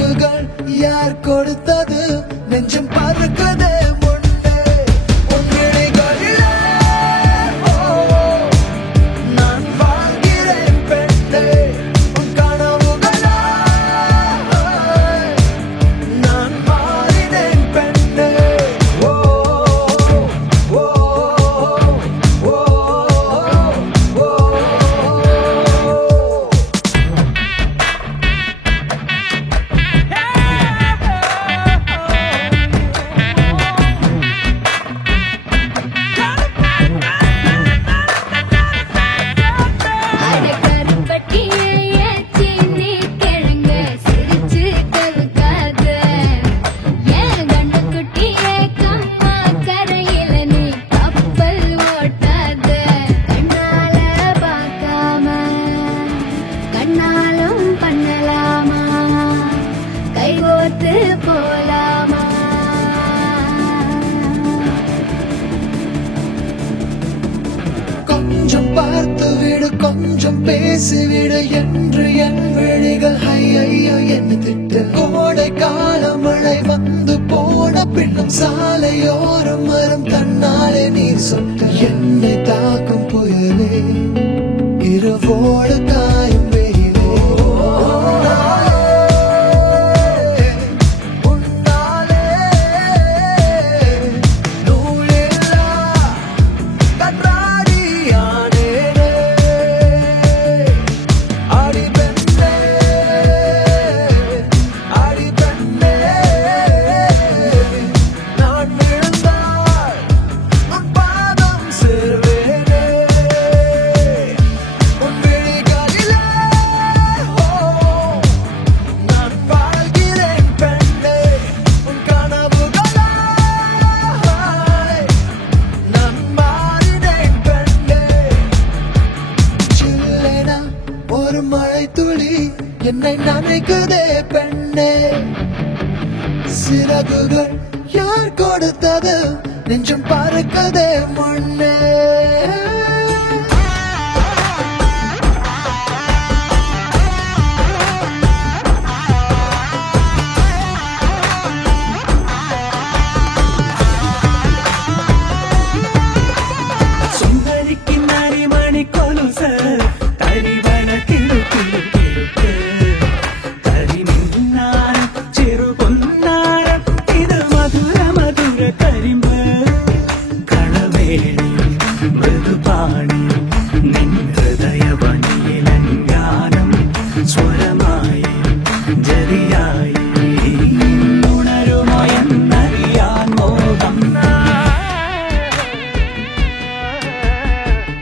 சிறகுகள் யார் கொடுத்தது நெஞ்சம் பறக்குதே முன்னே உன் விழிகளிலே நான் வாழ்கிறேன் பெண்ணே உன் கனவுகளா நான் மாறினேன் பெண்ணே ஓ ஓ ஓ ஓ கொஞ்சம் பார்த்து விடு கொஞ்சம் பேசிவிடு என்று என் விழிகள் ஐயோ என்ன திட்டு கோடை கால மழை வந்து போன பின்னும் சாலையோரம் மரம் தன்னாலே நீர் சொட்டு என்னை தாக்கும் புயலே இரவோடு காயும் வெயிலே உன்னாலே நூலில்லா கற்றாடியானேனே அடி பெண்ணே அடி பெண்ணே நான் விழுந்தால் உன் பாதம் சேர்வேனே உன் விழிகளிலே நான் வாழ்கிறேன் பெண்ணே உன் கனவுகளாய் நான் மாறினேன் பெண்ணே சில்லென ஒரு மழை துளி என்னை நனைக்குதே பெண்ணே சிறகுகள் யார் கொடுத்தது நெஞ்சம் பறக்குதே முன்னே சுந்தரிக்கு நரிமணி கொலுச தரிவன கிழக்கு தரி மின்னாரம் சிறு பொன்னாரம் இது மதுர மதுர கரிம்பு களவேணி മൃദുപാണി നിൻ ഹൃദയവനിയിലങ്കാനം സ്വരമായി ജതിയായി ഉണരുമോ എന്നറിയാൻ മോഹം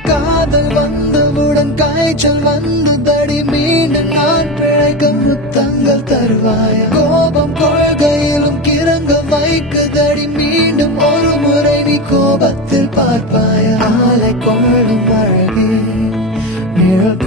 காதல் வந்தவுடன் காய்ச்சல் வந்து தடி மீண்டும் நான் பிழைக்க முத்தங்கள் தருவாய கோபம் கொள்கையிலும் கிறங்க வைக்குதடி மீண்டும் ஒரு முறை நீ கோபத்தில் பார்ப்பாய ஆலை கொள்ளும் அழகே நிழல்